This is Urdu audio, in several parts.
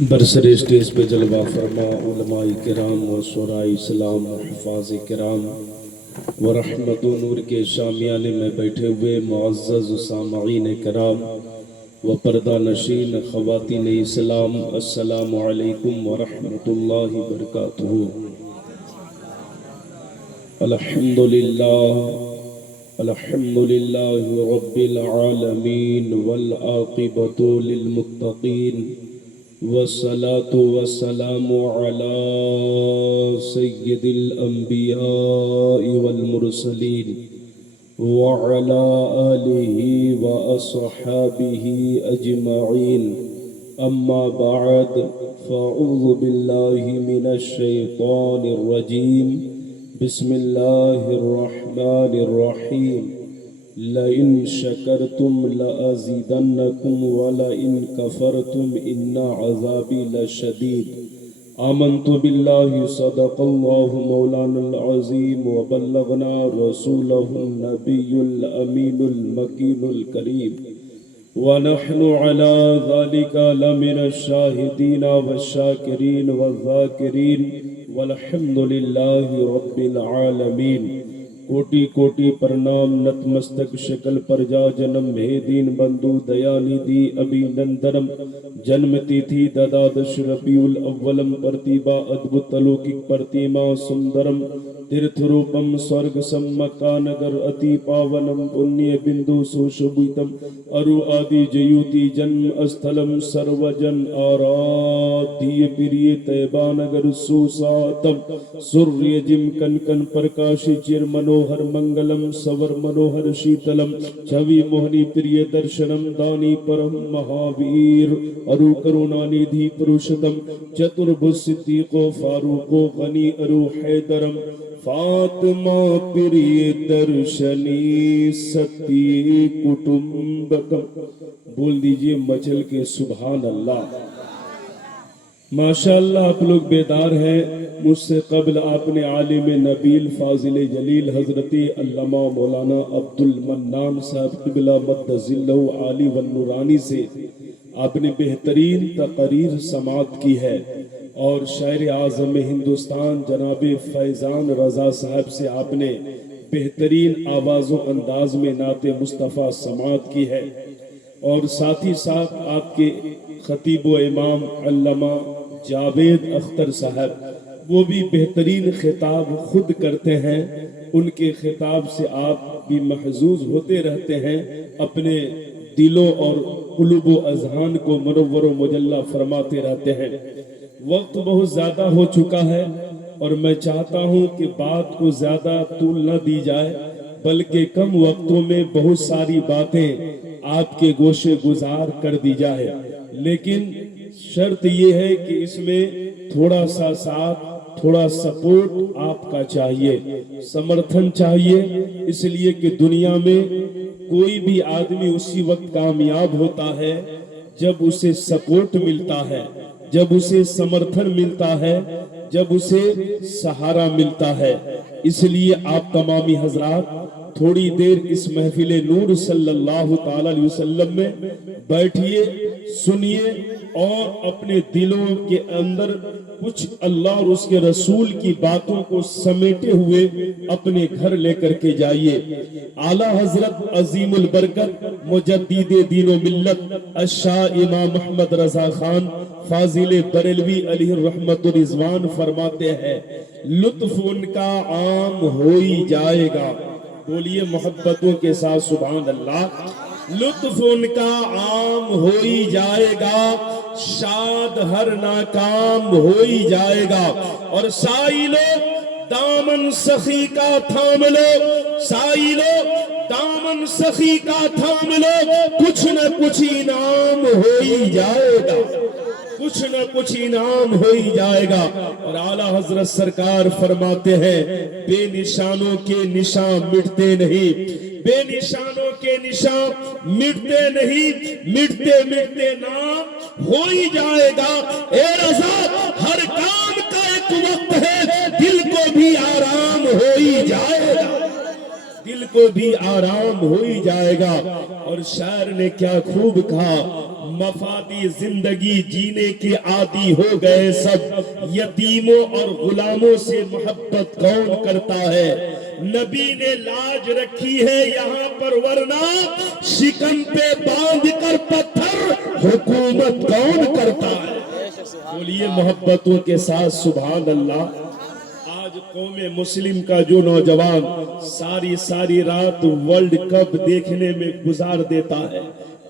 برسر اسٹیج پہ جلوہ فرما علماء کرام و شعراء اسلام و حفاظ کرام و رحمت و نور کے شامیانے میں بیٹھے ہوئے معزز سامعین کرام و پردہ نشین خواتین اسلام، السلام علیکم ورحمت اللہ وبرکاتہ۔ الحمدللہ رب العالمین والعاقبۃ للمتقین والصلاة والسلام على سید الانبیاء والمرسلین وعلى آلہ واصحابہ اجمعین، اما بعد فاعوذ باللہ من الشیطان الرجیم، بسم اللہ الرحمن الرحیم۔ لئن شکرتم لأزیدنکم ولئن کفرتم ان عذابی لشدید۔ آمنت باللہ صدق اللہ مولانا العظیم وبلغنا رسولہ النبی الامین المکین الکریم، ونحن على ذلك لمن الشاہدین والشاکرین والذاکرین والحمد للہ رب العالمین۔ کوٹی کوٹی پرنام نتمستک شکل پر جا جنم ہے دین بندو دیانی دی ابھی نندرم جنمتی تھی ددادش ربیع الاولم پرتیبا ادبت لوکک پرتیما سندرم تیرتھ روپم سورگ سمکا نگر اتی پاونم پنیہ بندو سوشبیتم ارو آدی جیوتی جنم استھلم سرو جن آرادھی پریے تیبا نگر سوساتم سوریہ جم کن کن پرکاشی چیر منوہر منگلم سور منوہر شیتلم چھوی موہنی پریے درشنم دانی پرم مہاویر ارو کرونانی دھی پروشتم چتر بھصدیقو فاروقو غنی ارو حیدرم فاطمہ پریے درشنی ستی کٹمبکم۔ بول دیجئے مچل کے سبحان اللہ۔ ماشاءاللہ آپ لوگ بیدار ہیں۔ مجھ سے قبل آپ نے عالم نبیل فاضل جلیل حضرت علامہ مولانا عبد المنان صاحب قبلہ مد ظلہ عالی والنورانی سے آپ نے بہترین تقریر سماعت کی ہے، اور شاعر اعظم ہندوستان جناب فیضان رضا صاحب سے آپ نے بہترین آواز و انداز میں نعت مصطفیٰ سماعت کی ہے، اور ساتھ ہی ساتھ آپ کے خطیب و امام علامہ جاوید اختر صاحب وہ بھی بہترین خطاب خود کرتے ہیں۔ ان کے خطاب سے آپ بھی محظوظ ہوتے رہتے ہیں، اپنے دلوں اور قلوب و اذہان کو منور و مجلہ فرماتے رہتے ہیں۔ وقت بہت زیادہ ہو چکا ہے اور میں چاہتا ہوں کہ بات کو زیادہ طول نہ دی جائے، بلکہ کم وقتوں میں بہت ساری باتیں آپ کے گوشے گزار کر دی جائے، لیکن شرط یہ ہے کہ اس میں تھوڑا سا ساتھ، تھوڑا سپورٹ آپ کا چاہیے، سمرتھن چاہیے، اس لیے کہ دنیا میں کوئی بھی آدمی اسی وقت کامیاب ہوتا ہے جب اسے سپورٹ ملتا ہے، جب اسے سمرتھن ملتا ہے، جب اسے سہارا ملتا ہے۔ اس لیے آپ تمامی حضرات تھوڑی دیر اس محفل نور صلی اللہ تعالی علیہ وسلم میں بیٹھیے، سنیے، اور اپنے دلوں کے اندر کچھ اللہ اور اس کے رسول کی باتوں کو سمیٹے ہوئے اپنے گھر لے کر کے جائیے۔ اعلیٰ حضرت عظیم البرکت مجدد دین و ملت الشاہ امام محمد رضا خان فاضل بریلوی علیہ الرحمت الرضوان فرماتے ہیں، لطف ان کا عام ہو ہی جائے گا۔ بولیے محبتوں کے ساتھ سبحان اللہ۔ لطف ان کا عام ہو ہی جائے گا، شاد ہر ناکام ہو ہی جائے گا، اور سائلو دامن سخی کا تھام لو، سائلو دامن سخی کا تھام لو، کچھ نہ کچھ انعام ہو ہی جائے گا، کچھ نہ کچھ انعام ہو ہی جائے گا۔ اور اعلیٰ حضرت سرکار فرماتے ہیں، بے نشانوں کے نشان مٹتے نہیں، بے نشانوں کے نشان مٹتے نہیں، مٹتے مٹتے نام ہو ہی جائے گا۔ اے رضا، ہر کام کا ایک وقت ہے، دل کو بھی آرام ہو ہی جائے گا، دل کو بھی آرام ہو ہی جائے گا۔ اور شاعر نے کیا خوب کہا، مفادی زندگی جینے کے عادی ہو گئے سب، یتیموں اور غلاموں سے محبت کون کرتا ہے؟ نبی نے لاج رکھی ہے یہاں پر، ورنہ شکم پہ باندھ کر پتھر حکومت کون کرتا ہے؟ بولیے محبتوں کے ساتھ سبحان اللہ۔ آج قوم مسلم کا جو نوجوان ساری رات ورلڈ کپ دیکھنے میں گزار دیتا ہے،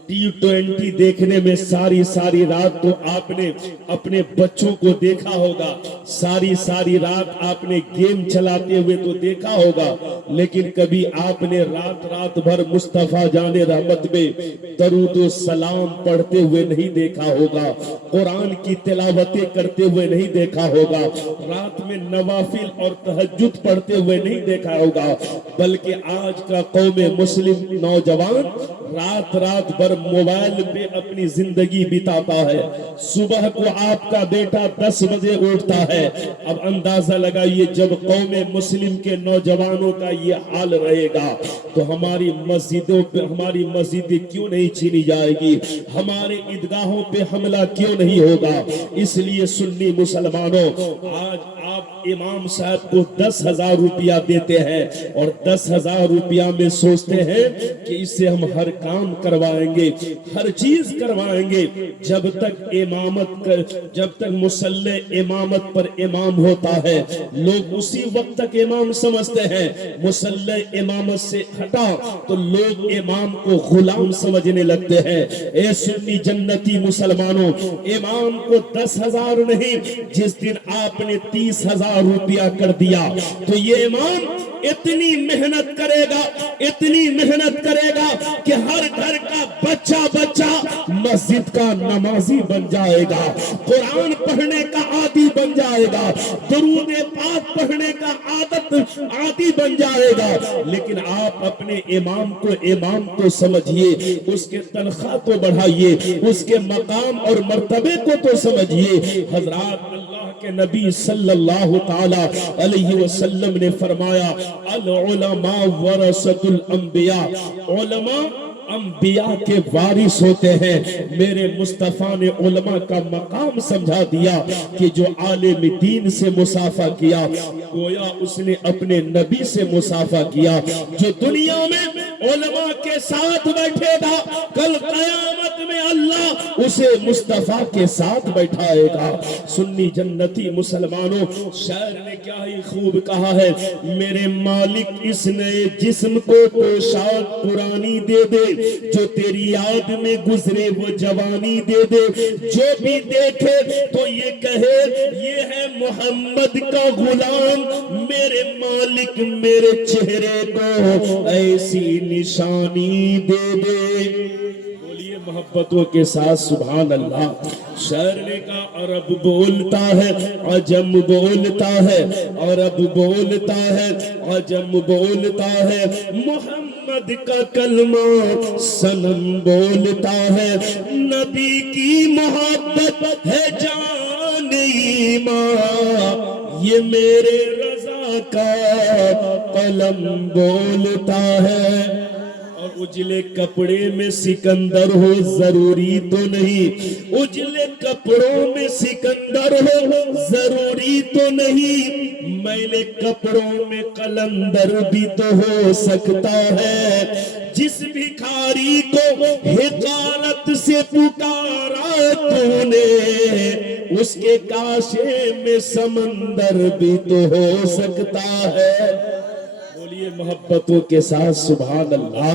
T20 دیکھنے میں ساری رات، تو آپ نے اپنے بچوں کو دیکھا ہوگا، ساری رات آپ نے گیم چلاتے ہوئے تو دیکھا ہوگا، لیکن کبھی آپ نے رات بھر مصطفیٰ جان رحمت میں درود و سلام پڑھتے ہوئے نہیں دیکھا ہوگا، قرآن کی تلاوتیں کرتے ہوئے نہیں دیکھا ہوگا، رات میں نوافل اور تہجد پڑھتے ہوئے نہیں دیکھا ہوگا، بلکہ آج کا قوم مسلم نوجوان رات بھر موبائل پہ اپنی زندگی بتاتا ہے۔ صبح کو آپ کا بیٹا 10 بجے اٹھتا ہے۔ اب اندازہ لگائیے جب قوم مسلم کے نوجوانوں کا یہ حال رہے گا تو ہماری مسجدوں پہ، ہماری مسجدیں کیوں نہیں چھینی جائے گی، ہمارے عیدگاہوں پہ حملہ کیوں نہیں ہوگا؟ اس لیے سنی مسلمانوں، آج آپ امام صاحب کو 10,000 روپیہ دیتے ہیں اور 10,000 روپیہ میں سوچتے ہیں کہ اس سے ہم ہر کام کروائیں گے، ہر چیز کروائیں گے۔ جب تک مصلی امامت پر امام ہوتا ہے، لوگ اسی وقت تک امام سمجھتے ہیں، مصلی امامت سے ہٹا تو لوگ امام کو غلام سمجھنے لگتے ہیں۔ اے سنی جنتی مسلمانوں، امام کو 10,000 نہیں، جس دن آپ نے 30,000 روپیہ کر دیا تو یہ امام اتنی محنت کرے گا کہ ہر گھر کا بچہ مسجد کا نمازی بن جائے گا، قرآن پڑھنے کا عادی بن جائے گا، درود پاک پڑھنے کا عادی بن جائے گا۔ لیکن آپ اپنے امام کو سمجھیے، اس کے تنخواہ کو بڑھائیے، اس کے مقام اور مرتبے کو تو سمجھیے۔ حضرات اللہ کے نبی صلی اللہ تعالی علیہ وسلم نے فرمایا العلماء ورثۃ الانبیاء، علماء انبیاء کے وارث ہوتے ہیں۔ میرے مصطفیٰ نے علماء کا مقام سمجھا دیا کہ جو عالم دین سے مصافحہ کیا گویا اس نے اپنے نبی سے مصافحہ کیا۔ جو دنیا میں علماء کے ساتھ بیٹھے گا، کل قیامت میں اللہ اسے مصطفیٰ کے ساتھ بیٹھائے گا۔ سنی جنتی مسلمانوں، شاعر نے کیا ہی خوب کہا ہے، میرے مالک اس نئے جسم کو پوشاک پرانی دے دے، جو تیری یاد میں گزرے وہ جوانی دے دے، جو بھی دیکھے تو یہ کہے یہ ہے محمد کا غلام، میرے مالک میرے چہرے کو ایسی نشانی دے دے۔ بولیے محبتوں کے ساتھ سبحان اللہ۔ شاعر نے کہا عرب بولتا ہے، عجم بولتا ہے، عرب بولتا ہے، عجم بولتا ہے، محمد کا کلمہ صنم بولتا ہے، نبی کی محبت ہے جان ایمان، یہ میرے رضا کا قلم بولتا ہے۔ اجلے کپڑے میں سکندر ہو ضروری تو نہیں، اجلے کپڑوں میں سکندر ہو ضروری تو نہیں، میلے کپڑوں میں قلندر بھی تو ہو سکتا ہے۔ جس بھکاری کو حقارت سے پکارا تو نے، اس کے کاشے میں سمندر بھی تو ہو سکتا ہے۔ بولیے محبتوں کے ساتھ سبحان اللہ۔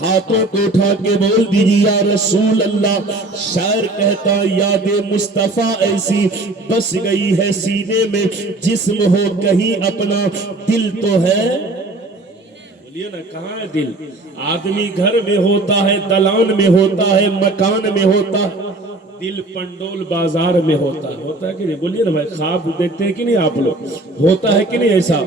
ہاتھوں کو اٹھا کے بول دیجیے یا رسول اللہ۔ شاعر کہتا یاد مصطفیٰ ایسی بس گئی ہے سینے میں، جسم ہو کہیں اپنا دل تو ہے۔ بولیے نا کہاں ہے دل؟ آدمی گھر میں ہوتا ہے، دلان میں ہوتا ہے، مکان میں ہوتا ہے، دل پنڈول بازار میں ہوتا ہے کہ نہیں؟ بولیے نا بھائی، خواب دیکھتے ہیں کہ نہیں آپ لوگ؟ ہوتا ہے کہ نہیں ایسا؟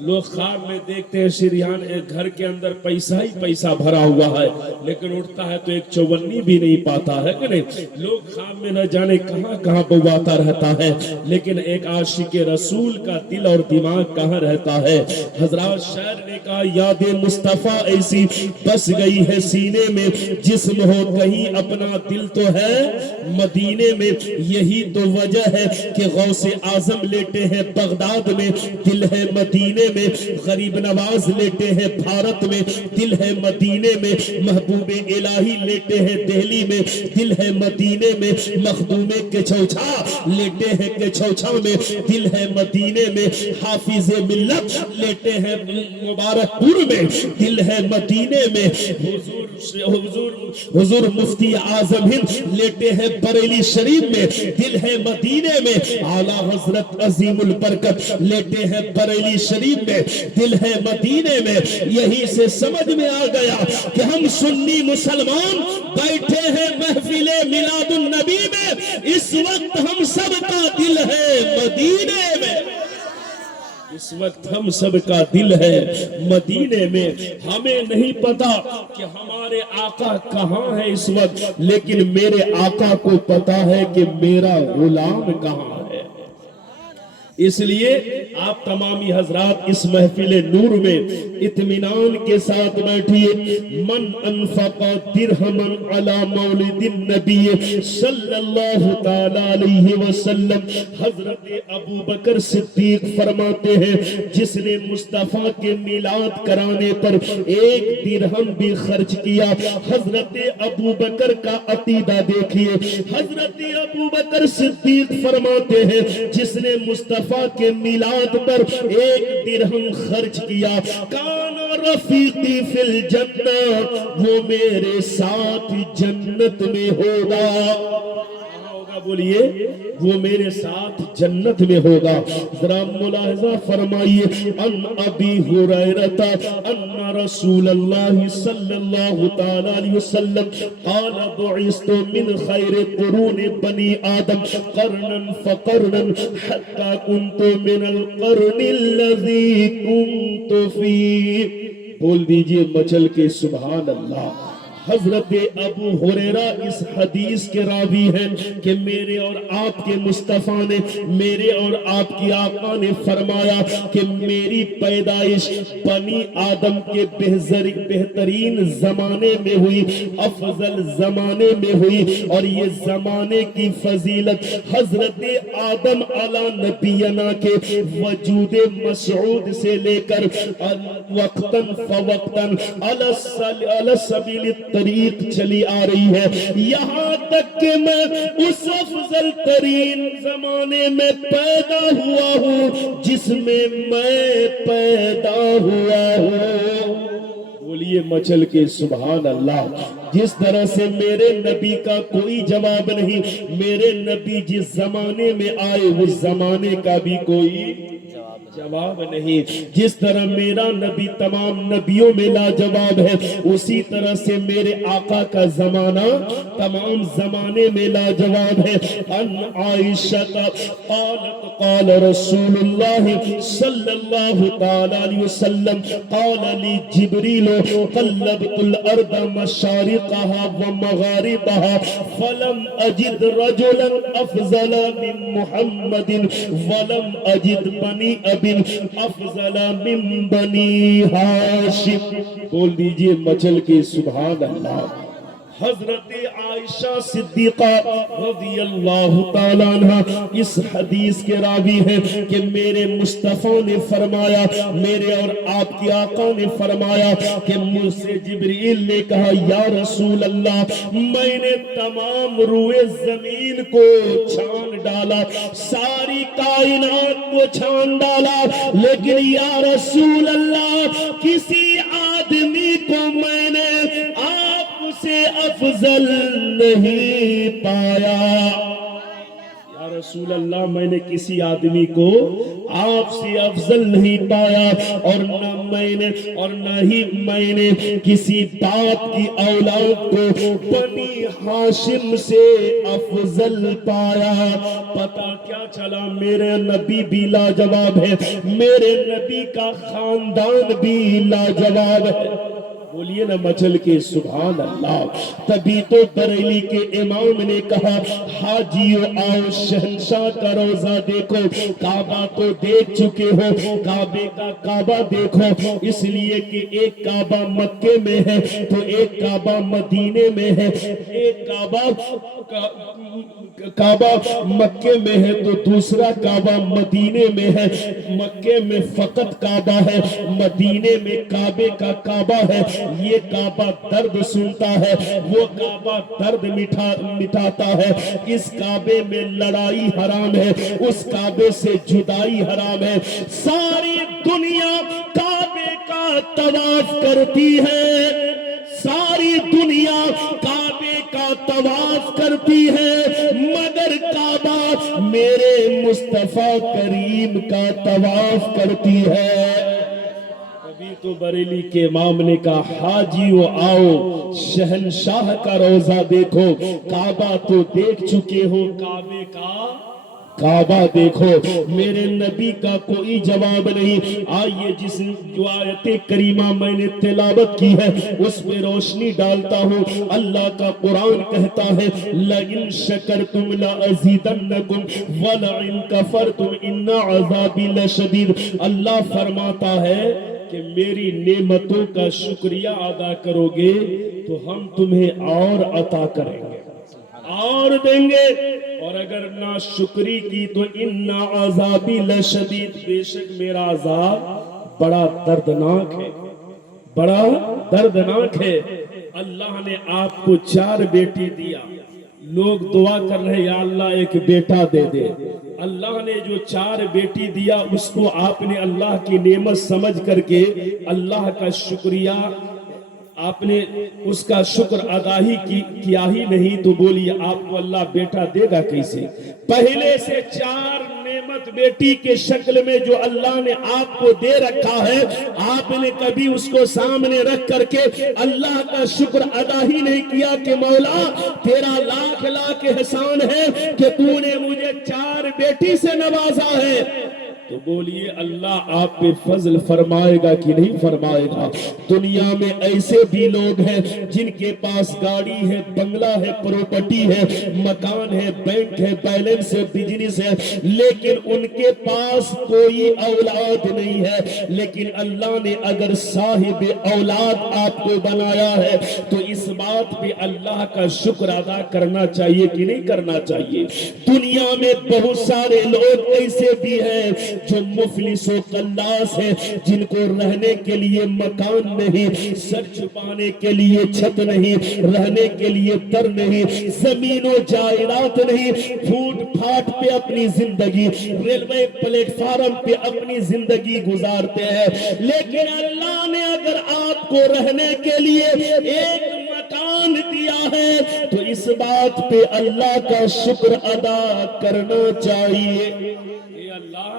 لوگ خواب میں دیکھتے ہیں شریان ایک گھر کے اندر پیسہ ہی پیسہ بھرا ہوا ہے، لیکن اٹھتا ہے تو ایک چونی بھی نہیں پاتا ہے کہ نہیں؟ لوگ خواب میں نہ جانے کہاں کہاں بواتا رہتا ہے، لیکن ایک عاشق رسول کا دل اور دماغ کہاں رہتا ہے؟ حضرات شاعر نے کہا یاد مصطفیٰ ایسی بس گئی ہے سینے میں، جسم ہو کہیں اپنا دل تو ہے مدینے میں۔ یہی تو وجہ ہے کہ غوث اعظم لیٹے ہیں بغداد میں، دل ہے مدینے میں۔ غریب نواز لیٹے ہیں بھارت میں، دل ہے مدینے میں۔ محبوب الہی لیٹے ہیں دہلی میں، دل ہے مدینے میں۔ مخدوم کچوچھا لیٹے ہیں کچوچھا میں، دل ہے مدینے میں۔ حافظ ملت لیٹے ہیں مبارک پور میں، دل ہے مدینے میں۔ حضور مفتی اعظم ہند لیٹے ہیں بریلی شریف میں، دل ہے مدینے میں۔ اعلیٰ حضرت عظیم البرکت لیٹے ہیں بریلی شریف میں، دل ہے مدینے میں۔ یہی سے سمجھ میں آ گیا کہ ہم سنی مسلمان بیٹھے ہیں محفل میلاد النبی میں، اس وقت ہم سب کا دل ہے مدینے میں۔ اس وقت ہم سب کا دل ہے مدینے میں۔ ہمیں نہیں پتا کہ ہمارے آقا کہاں ہے اس وقت، لیکن میرے آقا کو پتا ہے کہ میرا غلام کہاں ہے۔ اس لیے آپ تمامی حضرات اس محفل نور میں اطمینان کے ساتھ بیٹھیے۔ من انفق درہما علی مولد النبی صلی اللہ تعالی علیہ وسلم، حضرت ابو بکر صدیق فرماتے ہیں جس نے مصطفیٰ کے میلاد کرانے پر ایک درہم بھی خرچ کیا۔ حضرت ابو بکر کا عقیدہ دیکھیے، حضرت ابو بکر صدیق فرماتے ہیں جس نے مصطفیٰ کے میلاد پر ایک درہم خرچ کیا، کان رفیقی فی الجنہ، وہ میرے ساتھ جنت میں ہوگا۔ بولیے وہ میرے ساتھ جنت میں ہوگا۔ ذرا ملاحظہ فرمائیے، ان ابی ہریرہ ان رسول اللہ صلی اللہ تعالی علیہ وسلم قال بعثت من خیر قرون بنی آدم قرنا فقرنا حتى كنت من القرن الذي كنت فيه۔ بول دیجئے مچل کے سبحان اللہ۔ حضرت ابو ہریرہ اس حدیث کے راوی ہیں کہ میرے اور آپ کے مصطفیٰ نے، میرے اور آپ کی آقا نے فرمایا کہ میری پیدائش بنی آدم کے بہترین زمانے میں ہوئی، افضل زمانے میں ہوئی، اور یہ زمانے کی فضیلت حضرت آدم علی نبینا کے وجود مسعود سے لے کر وقتاً فوقتاً علی سبیل طریق چلی آ رہی ہے، یہاں تک کہ میں اس افضل ترین زمانے میں پیدا ہوا ہوں جس میں میں پیدا ہوا ہوں۔ بولیے مچل کے سبحان اللہ۔ جس طرح سے میرے نبی کا کوئی جواب نہیں، میرے نبی جس زمانے میں آئے اس زمانے کا بھی کوئی جواب نہیں۔ جس طرح میرا نبی تمام نبیوں میں لاجواب ہے، اسی طرح سے میرے آقا کا زمانہ تمام زمانے میں لاجواب ہے۔ ان عائشہ قالت قال رسول اللہ صلی اللہ تعالی علیہ وسلم قال لی جبریل قلبت الارض مشارقها ومغاربها فلم اجد رجلا افضل من محمد ولم اجد بنی افضل من بنی ہاشم۔ بول دیجئے مچل کے سبحان اللہ۔ حضرت عائشہ صدیقہ رضی اللہ تعالیٰ عنہ اس حدیث کے راوی ہیں کہ میرے مصطفیٰ نے فرمایا، میرے اور آپ کی آقا نے فرمایا کہ مجھ سے جبریل نے کہا یا رسول اللہ، میں نے تمام روئے زمین کو چھان ڈالا، ساری کائنات کو چھان ڈالا، لیکن یا رسول اللہ کسی آدمی کو میں نے آپ سے افضل نہیں پایا۔ یا رسول اللہ میں نے کسی آدمی کو آپ سے افضل نہیں پایا اور نہ ہی میں نے کسی باپ کی اولاد کو بنی ہاشم سے افضل پایا. پتہ کیا چلا؟ میرے نبی بھی لاجواب ہے, میرے نبی کا خاندان بھی لاجواب ہے. بولیے نا مچل کے سبحان اللہ. تبھی تو بریلی کے امام نے کہا حاجیو آؤ شہنشاہ کا روزہ دیکھو. کعبہ تو دیکھ چکے ہو, کعبے کا کعبہ دیکھو, اس لیے کہ ایک کعبہ مکے میں ہے تو ایک کعبہ مدینے میں ہے. ایک کعبہ مکے میں ہے تو دوسرا کعبہ مدینے میں ہے. مکے میں فقط کعبہ ہے, مدینے میں کعبے کا کعبہ ہے. یہ کعبہ درد سنتا ہے, وہ کعبہ درد مٹاتا ہے. اس کعبے میں لڑائی حرام ہے, اس کعبے سے جدائی حرام ہے. ساری دنیا کعبے کا طواف کرتی ہے, ساری دنیا کعبے کا طواف کرتی ہے, مگر کعبہ میرے مصطفیٰ کریم کا طواف کرتی ہے. ابھی تو بریلی کے امام نے کہا حاجیو آؤ شہنشاہ کا روزہ دیکھو. کعبہ تو دیکھ چکے ہو, کعبے کا کعبہ دیکھو. میرے نبی کا کوئی جواب نہیں. آئیے جس جو آیت کریمہ میں نے تلاوت کی ہے اس پہ روشنی ڈالتا ہوں. اللہ کا قرآن کہتا ہے لَإِن شَكَرْتُمْ لَأَزِيدَنَّكُمْ وَلَئِن كَفَرْتُمْ إِنَّ عَذَابِي لَشَدِيدٌ. اللہ فرماتا ہے کہ میری نعمتوں کا شکریہ ادا کرو گے تو ہم تمہیں اور عطا کریں گے, اور دیں گے, اور اگر ناشکری کی تو ان عذابی لشدید, بے شک میرا عذاب بڑا دردناک ہے, بڑا دردناک ہے. اللہ نے آپ کو 4 بیٹی دیا, لوگ دعا کر رہے یا اللہ ایک بیٹا دے دے. اللہ نے جو 4 بیٹی دیا اس کو آپ نے اللہ کی نعمت سمجھ کر کے اللہ کا شکریہ, آپ نے اس کا شکر ادا ہی کیا ہی نہیں, تو بولیے آپ کو اللہ بیٹا دے گا کیسے؟ پہلے سے 4 نعمت بیٹی کے شکل میں جو اللہ نے آپ کو دے رکھا ہے, آپ نے کبھی اس کو سامنے رکھ کر کے اللہ کا شکر ادا ہی نہیں کیا کہ مولا تیرا لاکھ لاکھ احسان ہے کہ تو نے مجھے 4 بیٹی سے نوازا ہے. تو بولیے اللہ آپ پہ فضل فرمائے گا کہ نہیں فرمائے گا؟ دنیا میں ایسے بھی لوگ ہیں جن کے پاس گاڑی ہے, بنگلہ ہے, پروپرٹی ہے, مکان ہے, بینک ہے, بیلنس ہے, بزنس ہے, لیکن ان کے پاس کوئی اولاد نہیں ہے. لیکن اللہ نے اگر صاحب اولاد آپ کو بنایا ہے تو اس بات پہ اللہ کا شکر ادا کرنا چاہیے کہ نہیں کرنا چاہیے؟ دنیا میں بہت سارے لوگ ایسے بھی ہیں جو مفلس و قلاس ہے, جن کو رہنے کے لیے مکان نہیں, سر چھپانے کے لیے چھت نہیں, رہنے کے لیے در نہیں, زمین و جائیداد نہیں, پھوٹ پھاٹ پہ اپنی زندگی, ریلوے پلیٹ فارم پہ اپنی زندگی گزارتے ہیں. لیکن اللہ نے اگر آپ کو رہنے کے لیے ایک مکان دیا ہے تو اس بات پہ اللہ کا شکر ادا کرنا چاہیے. اے اللہ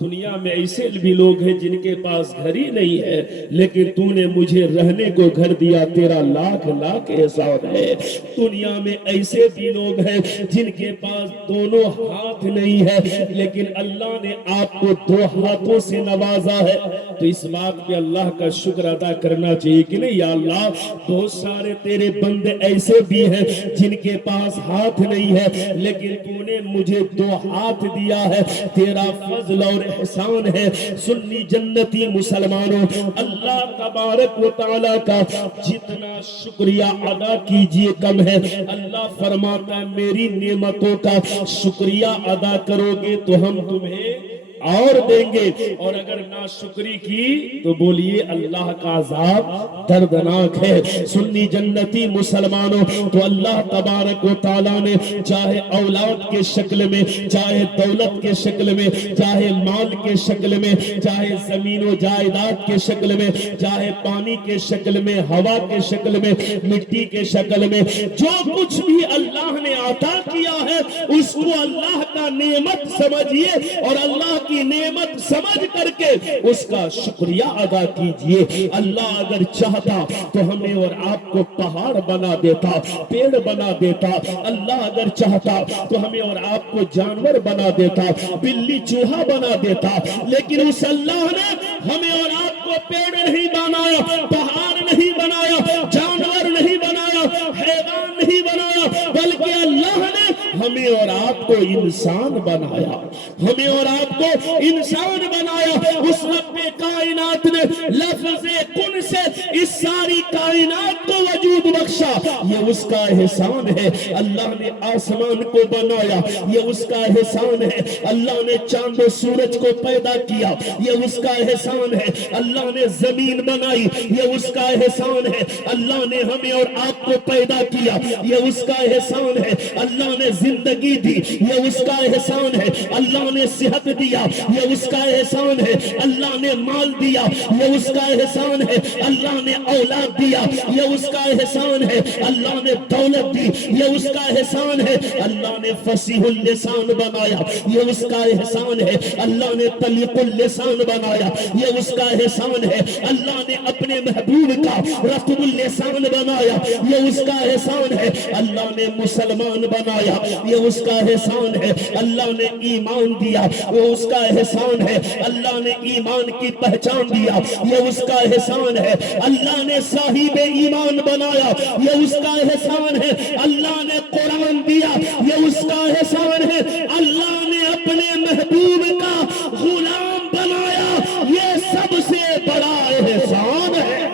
دنیا میں ایسے بھی لوگ ہیں جن کے پاس گھر ہی نہیں ہے, لیکن تو نے مجھے رہنے کو گھر دیا, تیرا لاکھ لاکھ احسان ہے. دنیا میں ایسے بھی لوگ ہیں جن کے پاس دونوں ہاتھ نہیں ہے, لیکن اللہ نے آپ کو 2 ہاتھوں سے نوازا ہے, تو اس بات پہ اللہ کا شکر ادا کرنا چاہیے کہ نہیں؟ یا اللہ بہت سارے تیرے بندے ایسے بھی ہیں جن کے پاس ہاتھ نہیں ہے, لیکن تو نے مجھے 2 ہاتھ دیا ہے, تیرا فضل اور احسان ہے. سنی جنتی مسلمانوں, اللہ تبارک و تعالیٰ کا جتنا شکریہ ادا کیجئے کم ہے. اللہ فرماتا ہے میری نعمتوں کا شکریہ ادا کرو گے تو ہم تمہیں اور دیں گے, اور اگر ناشکری کی تو بولیے اللہ کا عذاب دردناک ہے. سنی جنتی مسلمانوں, تو اللہ تبارک و تعالیٰ نے چاہے اولاد کے شکل میں, چاہے دولت کے شکل میں, چاہے مال کے شکل میں, چاہے زمین و جائیداد کے شکل میں, چاہے پانی کے شکل میں, ہوا کے شکل میں, مٹی کے شکل میں, جو کچھ بھی اللہ نے عطا کیا ہے اس کو اللہ کا کا نعمت سمجھیے اور اللہ کی نعمت سمجھ کر کے اس کا شکریہ ادا کیجئے۔ اللہ اگر چاہتا تو ہمیں اور آپ کو پہاڑ بنا دیتا، پیڑ بنا دیتا۔ اللہ اگر چاہتا تو ہمیں اور آپ کو جانور بنا دیتا، بلی چوہا بنا دیتا، لیکن اس اللہ نے ہمیں اور آپ کو پیڑ نہیں بنایا، پہاڑ نہیں بنایا، جانور نہیں بنایا، حیوان نہیں بنایا، بلکہ اللہ نے ہمیں اور آپ کو انسان بنایا، ہمیں اور آپ کو انسان بنایا۔ اس رب کائنات نے لفظ کن سے اس ساری کائنات کو وجود بخشا، یہ اس کا احسان ہے۔ اللہ نے آسمان کو بنایا، یہ اس کا احسان ہے۔ اللہ نے چاند و سورج کو پیدا کیا، یہ اس کا احسان ہے۔ اللہ نے زمین بنائی، یہ اس کا احسان ہے۔ اللہ نے ہمیں اور آپ کو پیدا کیا، یہ اس کا احسان ہے۔ اللہ نے زندگی دی، یہ اس کا احسان ہے۔ اللہ نے صحت دیا، یہ اس کا احسان ہے۔ اللہ نے مال دیا، یہ اس کا احسان ہے۔ اللہ نے اولاد دیا، یہ اس کا احسان ہے۔ اللہ نے دولت دی، یہ اس کا احسان ہے۔ اللہ نے فصیح اللسان بنایا، یہ اس کا احسان ہے۔ اللہ نے طلیق اللسان بنایا، یہ اس کا احسان ہے۔ اللہ نے اپنے محبوب کا رتب اللسان بنایا، یہ اس کا احسان ہے۔ اللہ نے مسلمان بنایا، یہ اس کا احسان ہے۔ اللہ نے ایمان دیا، وہ اس کا احسان ہے۔ اللہ نے ایمان کی پہچان دیا، یہ اس کا احسان ہے۔ اللہ نے صاحب ایمان بنایا، یہ اس کا احسان ہے۔ اللہ نے قرآن دیا، یہ اس کا احسان ہے۔ اللہ نے اپنے محبوب کا غلام بنایا، یہ سب سے بڑا احسان ہے۔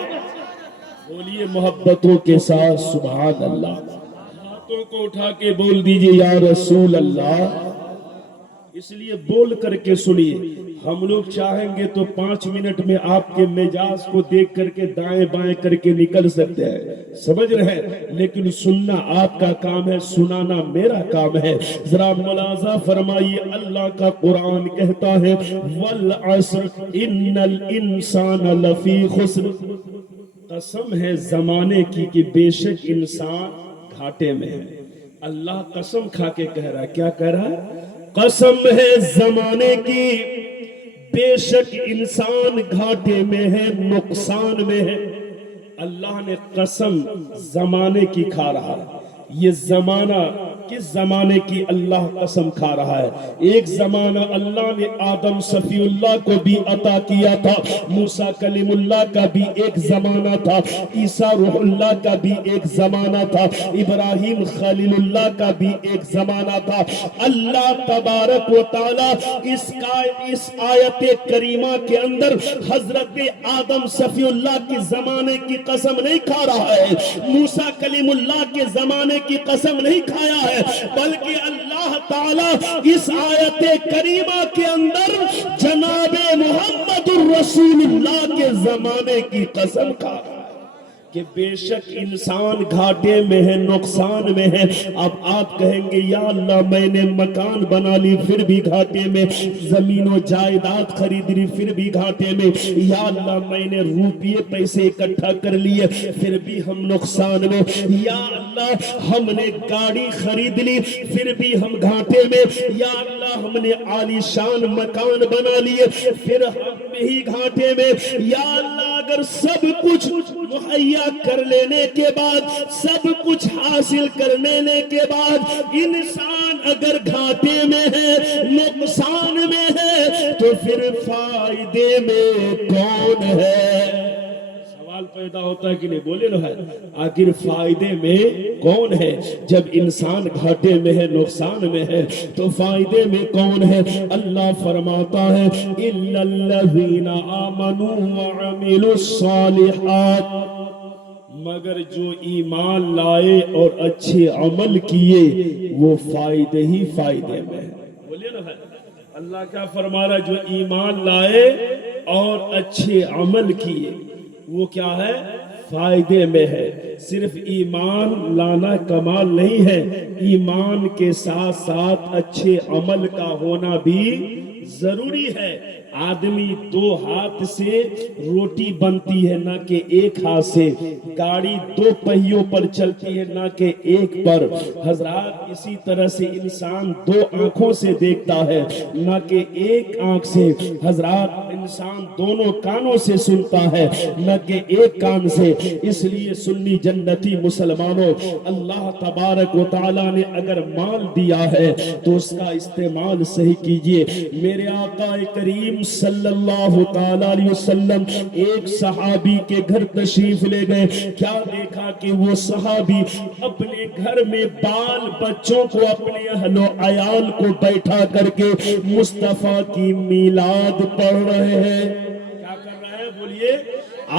بولیے محبتوں کے ساتھ سبحان اللہ۔ ہاتھوں کو اٹھا کے بول دیجئے یا رسول اللہ۔ اس لیے بول کر کے سنیے، ہم لوگ چاہیں گے تو 5 منٹ میں آپ کے مزاج کو دیکھ کر کے دائیں بائیں کر کے نکل سکتے ہیں، سمجھ رہے ہیں، لیکن سننا آپ کا کام ہے، سنانا میرا کام ہے۔ ذرا ملاحظہ فرمائیے، اللہ کا قرآن کہتا ہے والعصر ان الانسان لفی خسر، قسم ہے زمانے کی کہ بے شک انسان گھاٹے میں ہے۔ اللہ قسم کھا کے کہہ رہا ہے، کیا کہہ رہا ہے؟ قسم ہے زمانے کی، بے شک انسان گھاٹے میں ہے، نقصان میں ہے۔ اللہ نے قسم زمانے کی کھا رہا ہے۔ یہ زمانہ کس زمانے کی اللہ قسم کھا رہا ہے؟ ایک زمانہ اللہ نے آدم صفی اللہ کو بھی عطا کیا تھا، موسیٰ کلیم اللہ کا بھی ایک زمانہ تھا، عیسیٰ روح اللہ کا بھی ایک زمانہ تھا، ابراہیم خلیل اللہ کا بھی ایک زمانہ تھا۔ اللہ تبارک و تعالی اس آیت کریمہ کے اندر حضرت آدم صفی اللہ کی زمانے کی قسم نہیں کھا رہا ہے، موسیٰ کلیم اللہ کے زمانے کی قسم نہیں کھایا ہے، بلکہ اللہ تعالی اس آیت کریمہ کے اندر جناب محمد الرسول اللہ کے زمانے کی قسم کھا رہا ہے کہ بے شک انسان گھاٹے میں ہے، نقصان میں ہے۔ اب آپ کہیں گے یا اللہ میں نے مکان بنا لی پھر بھی گھاٹے میں، زمین و جائیداد خرید لی پھر بھی گھاٹے میں، یا اللہ میں نے روپیے پیسے اکٹھا کر لیے پھر بھی ہم نقصان میں، یا اللہ ہم نے گاڑی خرید لی پھر بھی ہم گھاٹے میں، یا اللہ ہم نے عالی شان مکان بنا لیے پھر ہم بھی گھاٹے میں، یا اللہ اگر سب کچھ مہیا کر لینے کے بعد، سب کچھ حاصل کر لینے کے بعد انسان اگر گھاٹے میں ہے، نقصان میں ہے، تو پھر فائدے میں کون ہے؟ سوال پیدا ہوتا ہے کہ نہیں؟ بولے لو ہے، آخر فائدے میں کون ہے؟ جب انسان گھاٹے میں ہے، نقصان میں ہے، تو فائدے میں کون ہے؟ اللہ فرماتا ہے اِلَّا الَّذِينَ آمَنُوا وَعَمِلُوا الصَّالِحَاتِ، مگر جو ایمان لائے اور اچھے عمل کیے وہ فائدے ہی فائدے میں ہے۔ بولیے نا بھائی، اللہ کیا فرما رہا ہے؟ جو ایمان لائے اور اچھے عمل کیے وہ کیا ہے؟ فائدے میں ہے۔ صرف ایمان لانا کمال نہیں ہے، ایمان کے ساتھ ساتھ اچھے عمل کا ہونا بھی ضروری ہے۔ آدمی دو ہاتھ سے روٹی بنتی ہے نہ کہ ایک ہاتھ سے، گاڑی دو پہیوں پر چلتی ہے نہ کہ ایک پر۔ حضرات اسی طرح سے انسان دو آنکھوں سے دیکھتا ہے نہ کہ ایک آنکھ سے۔ حضرات انسان دونوں کانوں سے سنتا ہے نہ کہ ایک کان سے۔ اس لیے سنی جنتی مسلمانوں، اللہ تبارک و تعالیٰ نے اگر مال دیا ہے تو اس کا استعمال صحیح کیجئے۔ میرے آقا کریم صلی اللہ تعالی علیہ وسلم ایک صحابی کے گھر تشریف لے گئے۔ کیا دیکھا کہ وہ صحابی اپنے گھر میں بال بچوں کو، اپنے اہل و عیال کو بیٹھا کر کے مصطفیٰ کی میلاد پڑھ رہے ہیں۔ کیا کر رہے ہیں بولیے؟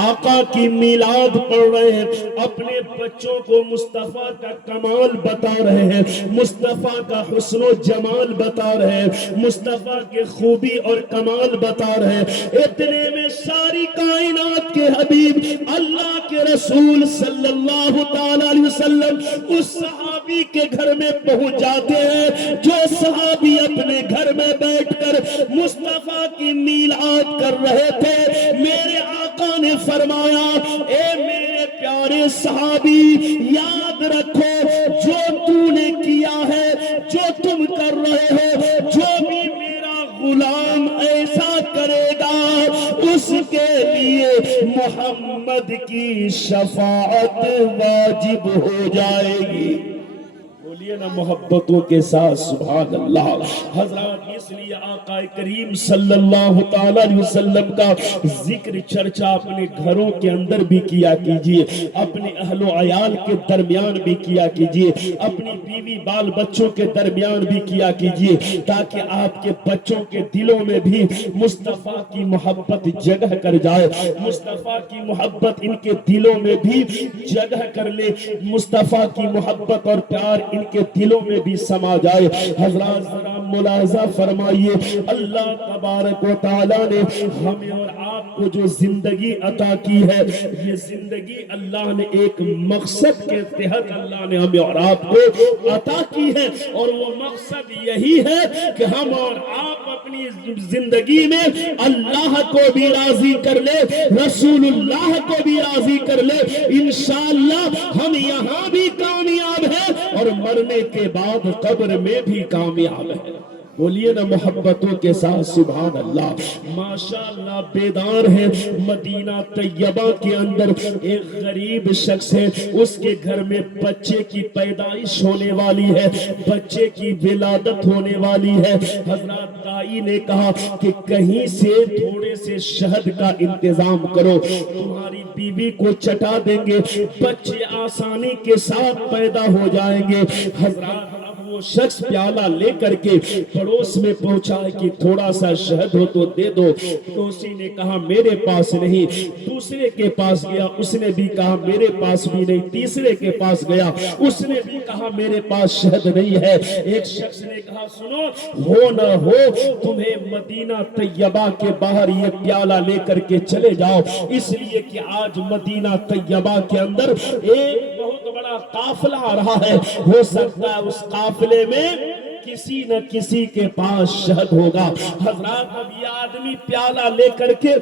آقا کی میلاد پڑھ رہے ہیں، اپنے بچوں کو مصطفیٰ کا کمال بتا رہے ہیں، مصطفیٰ کا حسن و جمال بتا رہے ہیں، مصطفیٰ کے خوبی اور کمال بتا رہے ہیں۔ اتنے میں ساری کائنات کے حبیب اللہ کے رسول صلی اللہ تعالی علیہ وسلم اس صحابی کے گھر میں پہنچ جاتے ہیں جو صحابی اپنے گھر میں بیٹھ کر مصطفیٰ کی میلاد کر رہے تھے۔ میرے آقا نے فرمایا، اے میرے پیارے صحابی، یاد رکھو جو تو نے کیا ہے، جو تم کر رہے ہو، جو بھی میرا غلام ایسا کرے گا اس کے لیے محمد کی شفاعت واجب ہو جائے گی۔ بولیے نا محبتوں کے ساتھ سبحان اللہ۔ حضرات اس لیے آقا کریم صلی اللہ تعالی علیہ وسلم کا ذکر چرچا اپنے گھروں کے اندر بھی کیا کیجئے، اپنے اہل و عیال کے درمیان بھی کیا کیجئے، اپنی بیوی بال بچوں کے درمیان بھی کیا کیجئے، تاکہ آپ کے بچوں کے دلوں میں بھی مصطفیٰ کی محبت جگہ کر جائے، مصطفیٰ کی محبت ان کے دلوں میں بھی جگہ کر لے، مصطفیٰ کی محبت اور پیار ان کے دلوں میں بھی سما جائے۔ حضرات ذرا ملاحظہ فرمائیے، اللہ تبارک و تعالیٰ نے ہمیں اور آپ کو جو زندگی عطا کی ہے، یہ زندگی اللہ نے ایک مقصد کے تحت اللہ نے ہمیں اور آپ کو عطا کی ہے، اور وہ مقصد یہی ہے کہ ہم اور آپ اپنی زندگی میں اللہ کو بھی راضی کر لے، رسول اللہ کو بھی راضی کر لے۔ انشاءاللہ ہم یہاں بھی کامیاب ہیں اور مرنے کے بعد قبر میں بھی کامیاب ہے۔ بولیے نا محبتوں کے ساتھ سبحان اللہ۔ ماشاءاللہ بیدار ہے، مدینہ طیبہ کے اندر ایک غریب شخص ہے، اس کے گھر میں بچے کی پیدائش ہونے والی ہے، بچے کی ولادت ہونے والی ہے۔ حضرات دائی نے کہا کہ کہیں سے تھوڑے سے شہد کا انتظام کرو، تمہاری بیوی کو چٹا دیں گے، بچے آسانی کے ساتھ پیدا ہو جائیں گے۔ حضرات وہ شخص پیالہ لے کر کے پڑوس میں پہنچا کہ تھوڑا سا شہد ہو تو دے دو، تو اسی نے کہا میرے پاس نہیں۔ دوسرے کے پاس گیا، اس نے بھی کہا میرے پاس بھی نہیں۔ تیسرے کے پاس گیا، اس نے بھی کہا میرے پاس شہد نہیں ہے۔ ایک شخص نے کہا سنو، ہو نہ ہو تمہیں مدینہ طیبہ کے باہر یہ پیالہ لے کر کے چلے جاؤ، اس لیے کہ آج مدینہ طیبہ کے اندر ایک بہت بڑا قافلہ آ رہا ہے، ہو سکتا ہے اس قافلے میں کسی نہ کسی کے پاس شہد ہوگا۔ حضرات اب یہ آدمی پیالہ لے کر کے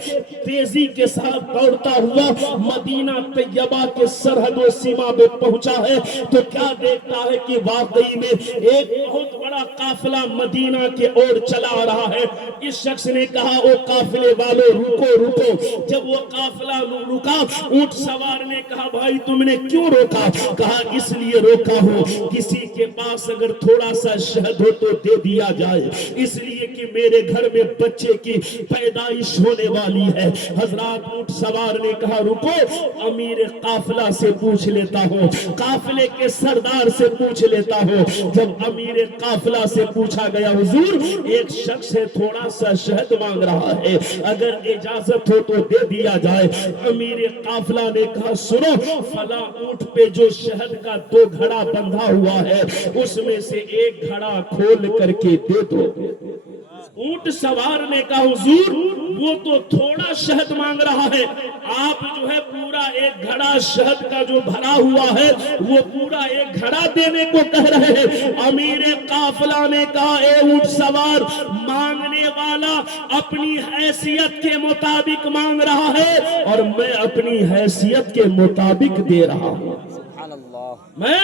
تیزی کے ساتھ دوڑتا ہوا مدینہ طیبہ کے سرحد و سیما میں پہنچا ہے، تو کیا دیکھتا ہے کہ واقعی میں ایک بہت بڑا قافلہ مدینہ کے اور چلا آ رہا ہے۔ اس شخص نے کہا او قافلے والوں رکو رکو۔ جب وہ قافلہ رکا، اونٹ سوار نے کہا بھائی تم نے کیوں روکا؟ کہا اس لیے روکا ہو کسی کے پاس اگر تھوڑا سا شہد ہو تو دے دیا جائے، اس لیے کہ میرے گھر میں بچے کی پیدائش ہونے والی ہے۔ حضرات اونٹ سوار نے کہا رکو، امیر قافلہ سے پوچھ لیتا ہوں، قافلے کے سردار سے پوچھ لیتا ہوں۔ جب امیر قافلہ قافلہ سے پوچھا گیا حضور ایک شخص ہے تھوڑا سا شہد مانگ رہا ہے اگر اجازت ہو تو دے دیا جائے. امیر قافلہ نے کہا سنو فلاں اونٹ پہ جو شہد کا 2 گھڑا بندھا ہوا ہے اس میں سے ایک گھڑا کھول کر کے دے دو. اونٹ سوار نے کہا حضور وہ تو تھوڑا شہد مانگ رہا ہے آپ جو ہے پورا ایک گھڑا شہد کا جو بھرا ہوا ہے وہ پورا ایک گھڑا دینے کو کہہ رہے ہیں. امیر قافلہ نے کہا اے اونٹ سوار مانگنے والا اپنی حیثیت کے مطابق مانگ رہا ہے اور میں اپنی حیثیت کے مطابق دے رہا ہوں. میں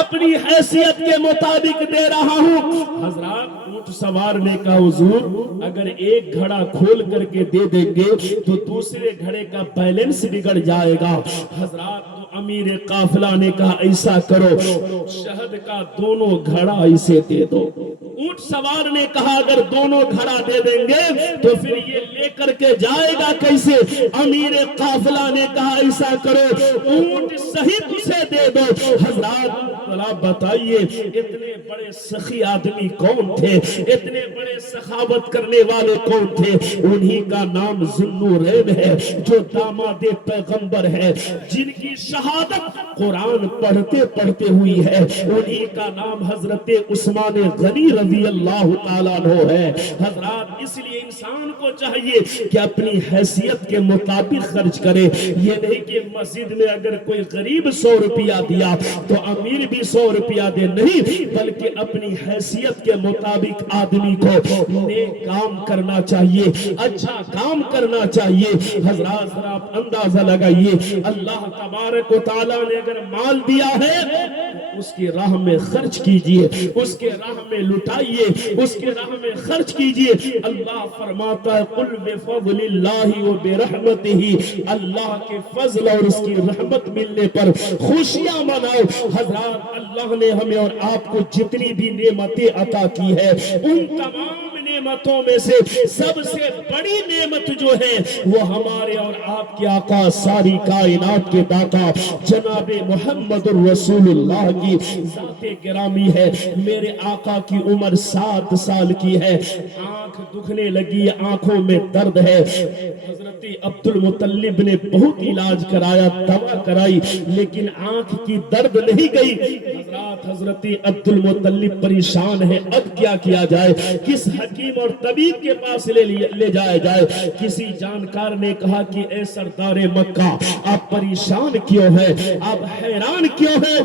اپنی حیثیت کے مطابق دے رہا ہوں. حضرات اونٹ سوار نے کہا حضور اگر ایک گھڑا کھول کر کے دے دیں گے تو دوسرے گھڑے کا بیلنس بگڑ جائے گا. حضرات امیر قافلہ نے کہا ایسا کرو شہد کا دونوں گھڑا اسے دے دو. اونٹ سوار نے کہا اگر دونوں گھڑا دے دیں گے تو پھر یہ لے کر کے جائے گا کیسے؟ امیر قافلہ نے کہا ایسا کرو اونٹ صحیح اسے دے دو. حضرات بتائیے اتنے بڑے سخی آدمی کون تھے اتنے بڑے سخاوت کرنے والے کون تھے؟ انہی کا نام ذوالنورین ہے جو داماد پیغمبر ہے جن کی شہادت قرآن پڑھتے پڑھتے ہوئی ہے. انہی کا نام حضرت عثمان غنی رضی اللہ تعالیٰ عنہ ہے. حضرات اس لیے انسان کو چاہیے کہ اپنی حیثیت کے مطابق خرچ کرے. یہ نہیں کہ مسجد میں اگر کوئی غریب 100 روپیہ دیا تو امیر بھی 100 روپیہ دے, نہیں بلکہ اپنی حیثیت کے مطابق آدمی کو نیک کام کرنا چاہیے اچھا کام کرنا چاہیے. حضرات ذرا آپ اندازہ لگائیے اللہ تبارک و تعالیٰ نے اگر مال دیا ہے اس کی راہ میں خرچ کیجئے اس کے راہ میں لٹائیے اس کے راہ میں خرچ کیجئے. اللہ فرماتا ہے قل بفضل اللہ و برحمتہ اللہ کے فضل اور اس کی رحمت ملنے پر خوشیاں مناؤ. حضرات اللہ نے ہمیں اور آپ کو جتنی بھی نعمتیں عطا کی ہے ان تمام نعمتوں میں سے سب سے بڑی نعمت جو ہے وہ ہمارے اور آپ کے آقا ساری کائنات کے داتا جناب محمد رسول اللہ کی ذات گرامی ہے. میرے آقا کی عمر 7 سال کی ہے. آنکھ دکھنے لگی آنکھوں میں درد ہے. حضرت عبد المطلب نے بہت علاج کرایا دوا کرائی لیکن آنکھ کی درد نہیں گئی. حضرت عبد المطلب پریشان ہے اب کیا کیا جائے کس حکیم اور طبیب کے پاس لے جایا جائے. کسی جانکار نے کہا کہ اے سردار مکہ آپ پریشان کیوں ہیں آپ حیران کیوں ہیں؟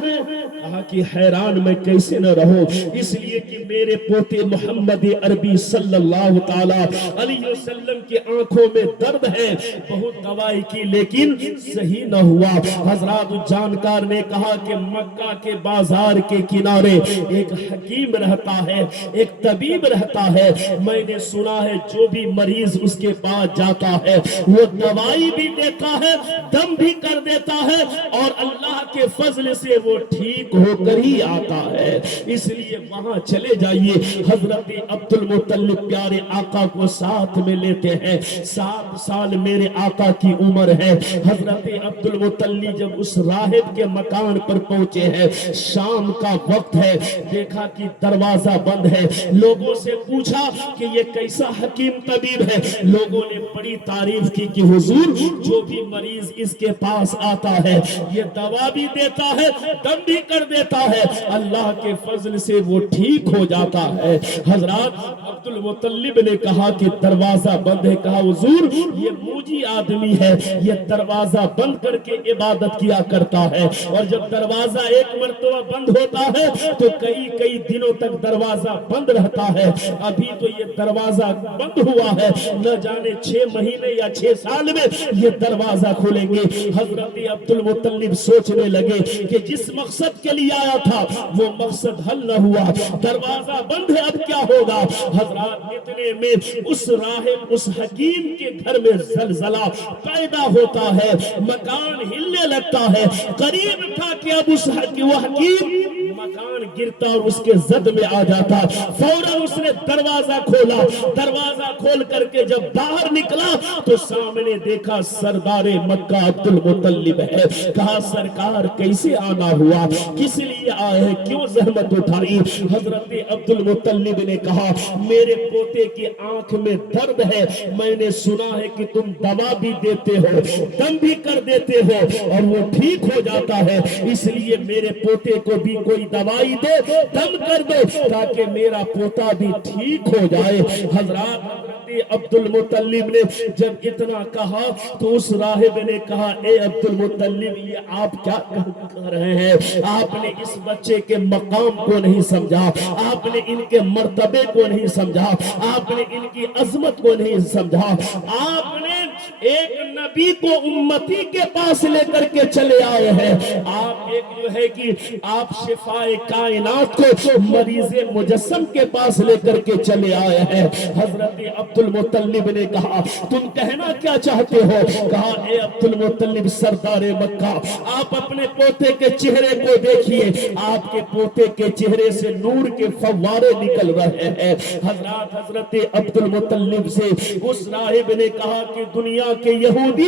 کہا کہ حیران میں کیسے نہ رہوں اس لیے کہ میرے پوتے محمد عربی صلی اللہ تعالی علیہ وسلم کی آنکھوں میں درد ہے بہت دوائی کی لیکن صحیح نہ ہوا. حضرات جانکار نے کہا کہ مکہ کے بازار کے کنارے ایک حکیم رہتا ہے ایک طبیب رہتا ہے. میں نے سنا ہے جو بھی مریض اس کے پاس جاتا ہے وہ دوائی بھی دیتا ہے دم بھی کر دیتا ہے اور اللہ کے فضل سے وہ ٹھیک ہو کر ہی آتا ہے. اس لیے وہاں چلے جائیے. حضرت عبد المطلب پیارے آقا کو ساتھ میں لیتے ہیں. 7 سال میرے آقا کی عمر ہے. حضرت عبد المطلب جب اس راہب کے مکان پر پہنچے ہیں شام کا وقت ہے دیکھا کہ دروازہ بند ہے. لوگوں سے پوچھا کہ یہ کیسا حکیم طبیب ہے. لوگوں نے بڑی تعریف کی کہ حضور جو بھی مریض اس کے پاس آتا ہے یہ دوا بھی دیتا ہے دم بھی کر دیتا ہے اللہ کے فضل سے وہ ٹھیک ہو جاتا ہے. حضرات عبد المطلب نے کہا کہ دروازہ بند ہے. کہا حضور یہ موجی آدمی ہے یہ دروازہ بند کر کے عبادت کیا کرتا ہے اور جب دروازہ ایک مرتبہ بند ہوتا ہے تو کئی دنوں تک دروازہ بند رہتا ہے. ابھی تو یہ دروازہ بند ہوا ہے نہ جانے 6 مہینے یا 6 سال میں یہ دروازہ کھولیں گے. حضرت عبد المطلب سوچنے لگے کہ جس مقصد کے لیے آیا تھا وہ مقصد حل نہ ہوا دروازہ بند ہے اب کیا ہوگا. حضرات اتنے میں اس راہب اس حکیم کے گھر میں زلزلہ پیدا ہوتا ہے مکان ہلنے لگتا ہے. قریب تھا کہ اب وہ حکیم مکان گرتا اور اس کے زد میں آ جاتا. فوراً اس نے دروازہ کھولا، دروازہ کھول کر کے جب باہر نکلا تو سامنے دیکھا سردار مکہ عبد المطلب ہے۔ کہا سرکار کیسے آنا ہوا، کس لیے آئے ہیں، کیوں زحمت اٹھائی؟ حضرت عبد المطلب نے کہا میرے پوتے کی آنکھ میں درد ہے، میں نے سنا ہے کہ تم دوا بھی دیتے ہو، دم بھی کر دیتے ہو اور وہ ٹھیک ہو جاتا ہے، اس لیے میرے پوتے کو بھی کوئی دوائی دے، دم کر دو تاکہ میرا پوتا بھی ٹھیک ہو جائے۔ حضرات عبد المطلب نے جب اتنا کہا تو اس راہب نے کہا اے عبد المطلب یہ آپ کیا کر رہے ہیں؟ آپ نے اس بچے کے مقام کو نہیں سمجھا، آپ نے ان کے مرتبے کو نہیں سمجھا، آپ نے ان کی عظمت کو نہیں سمجھا، آپ نے ایک نبی کو امتی کے پاس لے کر کے چلے آئے ہیں، آپ ایک جو ہے کہ آپ شفائے کائنات کو مریض مجسم کے پاس لے کر کے چلے آئے ہیں۔ حضرت عبد المطلب نے کہا تم کہنا کیا چاہتے ہو؟ کہا اے عبد المطلب سردار مکہ آپ اپنے پوتے کے چہرے کو دیکھیے، آپ کے پوتے کے چہرے سے نور کے فوارے نکل رہے ہیں۔ حضرت عبد المطلب سے اس راہب نے کہا کہ دنیا کے یہودی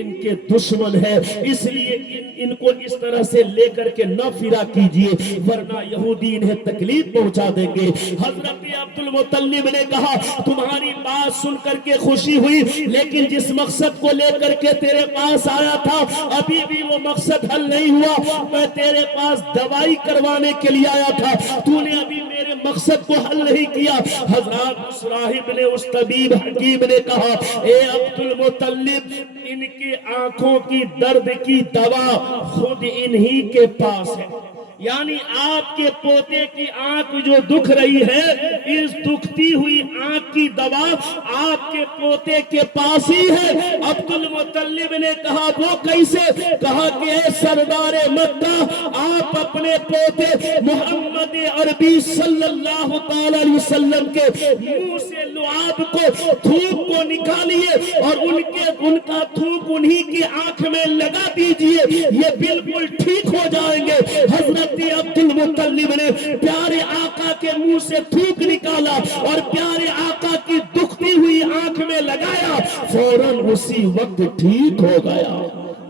ان کے دشمن ہے، اس لیے ان کو اس طرح سے لے کر کے نہ پھرا کیجئے ورنہ یہودی انہیں تکلیف پہنچا دیں گے۔ حضرت عبد المطلب نے کہا تمہاری بات سن کر کے خوشی ہوئی، لیکن جس مقصد کو لے کر کے تیرے پاس آیا تھا ابھی بھی وہ مقصد حل نہیں ہوا، میں تیرے پاس دوائی کروانے کے لیے آیا تھا، تو نے ابھی میرے مقصد کو حل نہیں کیا۔ حضرات اس راہب نے اس طبیب حکیم نے کہا اے عبد المطلب ان کی آنکھوں کی درد کی دوا خود انہی کے پاس ہے، یعنی آپ کے پوتے کی آنکھ جو دکھ رہی ہے اس دکھتی ہوئی آنکھ کی دوا آپ کے پوتے کے پاس ہی ہے۔ عبد المطلب نے کہا وہ کیسے؟ کہا کہ اے سردار مکہ آپ اپنے پوتے محمد عربی صلی اللہ تعالی علیہ وسلم کے منہ سے لعاب کو تھوک کو نکالیے اور ان کا تھوک انہی کی آنکھ میں لگا دیجئے، یہ بالکل ٹھیک ہو جائیں گے۔ حضرت عبد المطلب نے پیارے آقا کے منہ سے تھوک نکالا اور پیارے آقا کی دکھتی ہوئی آنکھ میں لگایا، فوراً اسی وقت ٹھیک ہو گیا،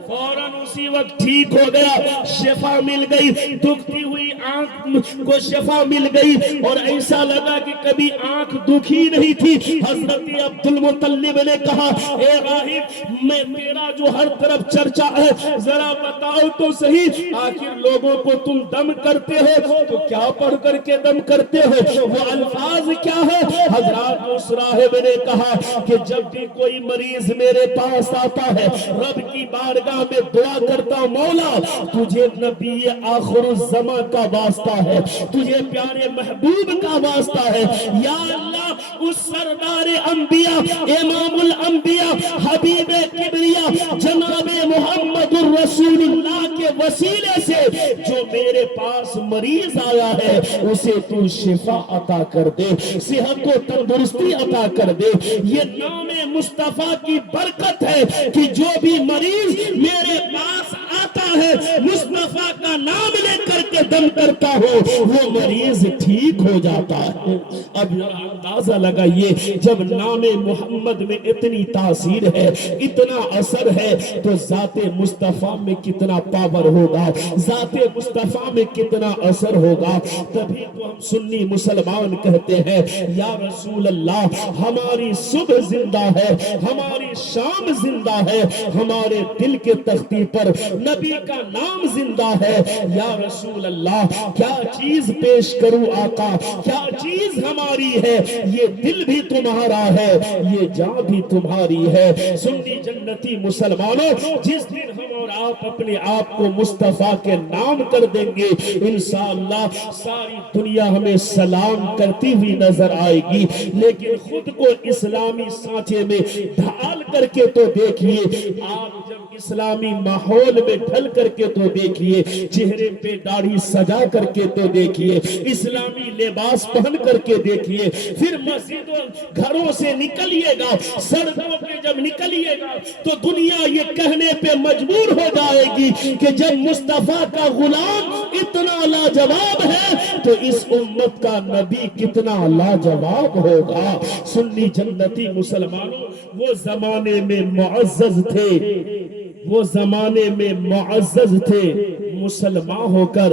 فوراً اسی وقت ٹھیک ہو گیا، شفا مل گئی، دکھتی ہوئی آنکھ کو شفا مل گئی اور ایسا لگا کہ کبھی آنکھ دکھی نہیں تھی۔ حضرت عبد المطلب نے کہا اے راہب میں تیرا جو ہر طرف چرچا ہے ذرا بتاؤ تو صحیح، آخر لوگوں کو تم دم کرتے ہو تو کیا پڑھ کر کے دم کرتے ہو، وہ الفاظ کیا ہے؟ حضرات اس راہب نے کہا کہ جب بھی کوئی مریض میرے پاس آتا ہے رب کی بارگاہ میں دعا کرتا مولا تجھے نبی آخر الزمان کا واسطہ ہے، تجھے پیارے محبوب کا واسطہ ہے، یا اللہ اس سردار انبیاء امام الانبیاء حبیب کبریا جناب محمد الرسول اللہ کے وسیلے سے جو میرے پاس مریض آیا ہے اسے تو شفا عطا کر دے، صحت و تندرستی عطا کر دے۔ یہ نام مصطفیٰ کی برکت ہے کہ جو بھی مریض میرے پاس آتا ہے مصطفیٰ کا نام لے کر کے دم کرتا ہو وہ مریض ٹھیک ہو جاتا ہے۔ اب اندازہ لگائیے جب نام محمد میں اتنی تاثیر ہے، اتنا اثر ہے تو ذات مصطفیٰ میں کتنا پاور ہوگا، ذات مصطفیٰ میں کتنا اثر ہوگا۔ تبھی تو ہم سنی مسلمان کہتے ہیں یا رسول اللہ ہماری صبح زندہ ہے، ہماری شام زندہ ہے، ہمارے دل کے تختی پر نبی کا نام زندہ ہے، یا رسول اللہ کیا چیز پیش کروں آقا، کیا چیز ہماری ہے، یہ دل بھی تمہارا ہے، یہ جان بھی تمہاری ہے۔ سنی جنتی مسلمانوں جس دن ہم اور آپ اپنے آپ کو مصطفیٰ کے نام کر دیں گے انشاءاللہ ساری دنیا ہمیں سلام کرتی ہوئی نظر آئے گی، لیکن خود کو اسلامی سانچے میں ڈھال کر کے تو دیکھیے، آپ جب اسلامی ماحول میں ڈھل کر کے تو دیکھیے، چہرے پہ داڑھی سجا کر کے تو دیکھیے، اسلامی لباس پہن کر کے دیکھیے، پھر مسجدوں گھروں سے نکلیے گا، سڑکوں پہ جب نکلیے گا تو دنیا یہ کہنے پہ مجبور معلوم ہو جائے گی کہ جب مصطفیٰ کا غلام اتنا لاجواب ہے تو اس امت کا نبی کتنا لاجواب ہوگا۔ سنی جنتی مسلمانوں، وہ زمانے میں معزز تھے، وہ زمانے میں معزز تھے، مسلمان ہو کر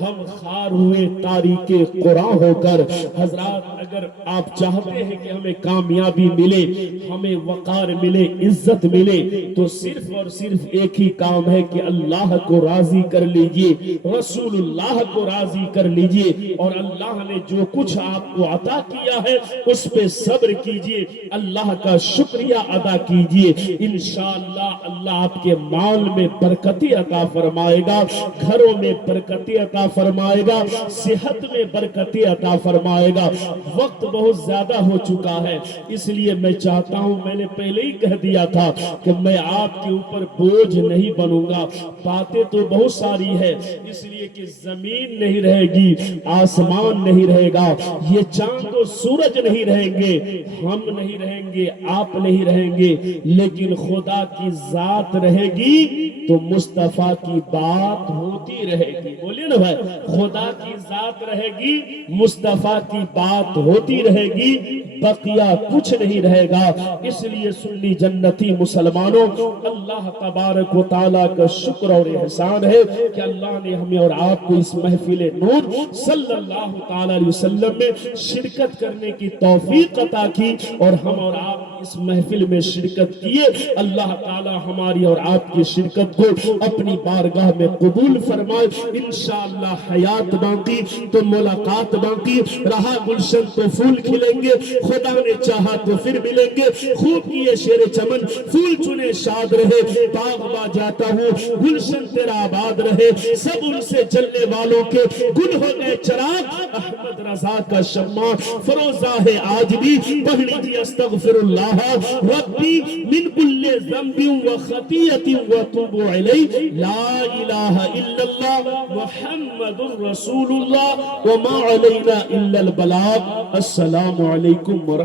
ہم خار ہوئے، تاریک قرآن ہو کر۔ حضرات اگر آپ چاہتے ہیں کہ ہمیں کامیابی ملے، ہمیں وقار ملے، عزت ملے، تو صرف اور صرف ایک ہی کام ہے کہ اللہ کو راضی کر لیجئے، رسول اللہ کو راضی کر لیجئے، اور اللہ نے جو کچھ آپ کو عطا کیا ہے اس پہ صبر کیجئے، اللہ کا شکریہ ادا کیجئے۔ انشاءاللہ اللہ آپ کے مال میں برکتی عطا فرمائے گا، گھروں میں برکتی عطا فرمائے گا، صحت میں برکتی عطا فرمائے گا۔ وقت بہت زیادہ ہو چکا ہے، اس لیے میں چاہتا ہوں، میں نے پہلے ہی کہہ دیا تھا کہ میں آپ کے اوپر بوجھ نہیں بنوں گا۔ باتیں تو بہت ساری ہے، اس لیے کہ زمین نہیں رہے گی، آسمان نہیں رہے گا، یہ چاند و سورج نہیں رہیں گے، ہم نہیں رہیں گے، آپ نہیں رہیں گے، لیکن خدا کی ذات رہے گی تو مصطفیٰ کی بات ہوتی رہے گی۔ بولیے نا بھائی، خدا کی ذات رہے گی، مصطفیٰ کی بات ہوتی رہے گی، بقیہ کچھ نہیں رہے گا۔ اس لیے سنی جنتی مسلمانوں، اللہ تبارک و تعالیٰ کا شکر اور احسان ہے کہ اللہ نے ہمیں اور آپ کو اس محفل نور صلی اللہ تعالیٰ علیہ وسلم میں شرکت کرنے کی توفیق عطا کی، اور ہم اور آپ اس محفل میں شرکت کیے۔ اللہ تعالیٰ ہماری اور آپ کی شرکت کو اپنی بارگاہ میں قبول فرمائے۔ انشاءاللہ حیات باقی تو ملاقات باقی، رہا گلشن تو پھول کھلیں گے، خدا نے چاہا تو پھر ملیں گے۔ خوب کیے شیر چمن، پھول چنے شاد رہے، باغ با جاتا ہوں گلشن تیرا آباد رہے، سب ان سے چلنے والوں کے گل ہو گئے چراغ، احمد رضا کا شمع فروزہ ہے آج بھی، پڑھ لیجیے استغفر اللہ ربی من کل ذنب و خطیئت و توب علیہ، لا الہ الا اللہ محمد رسول اللہ وما علینا الا البلاغ۔ السلام علیکم ورحمۃ